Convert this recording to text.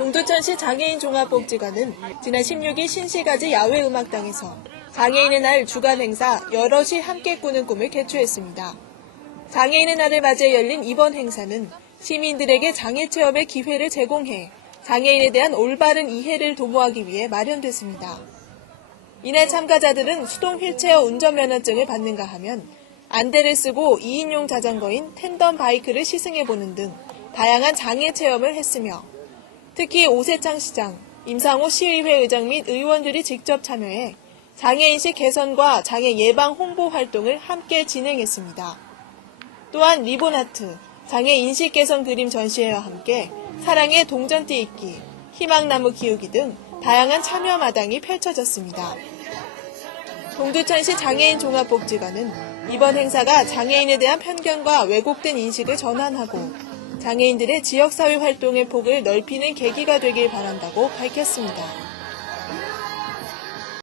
동두천시 장애인 종합복지관은 지난 16일 신시가지 야외음악당에서 장애인의 날 주간 행사 여럿이 함께 꾸는 꿈을 개최했습니다. 장애인의 날을 맞이해 열린 이번 행사는 시민들에게 장애 체험의 기회를 제공해 장애인에 대한 올바른 이해를 도모하기 위해 마련됐습니다. 이날 참가자들은 수동 휠체어 운전면허증을 받는가 하면 안대를 쓰고 2인용 자전거인 텐덤 바이크를 시승해보는 등 다양한 장애 체험을 했으며 특히 오세창 시장, 임상호 시의회 의장 및 의원들이 직접 참여해 장애인식 개선과 장애 예방 홍보 활동을 함께 진행했습니다. 또한 리본아트, 장애 인식 개선 그림 전시회와 함께 사랑의 동전띠 읽기, 희망나무 키우기 등 다양한 참여 마당이 펼쳐졌습니다. 동두천시 장애인 종합복지관은 이번 행사가 장애인에 대한 편견과 왜곡된 인식을 전환하고 장애인들의 지역사회 활동의 폭을 넓히는 계기가 되길 바란다고 밝혔습니다.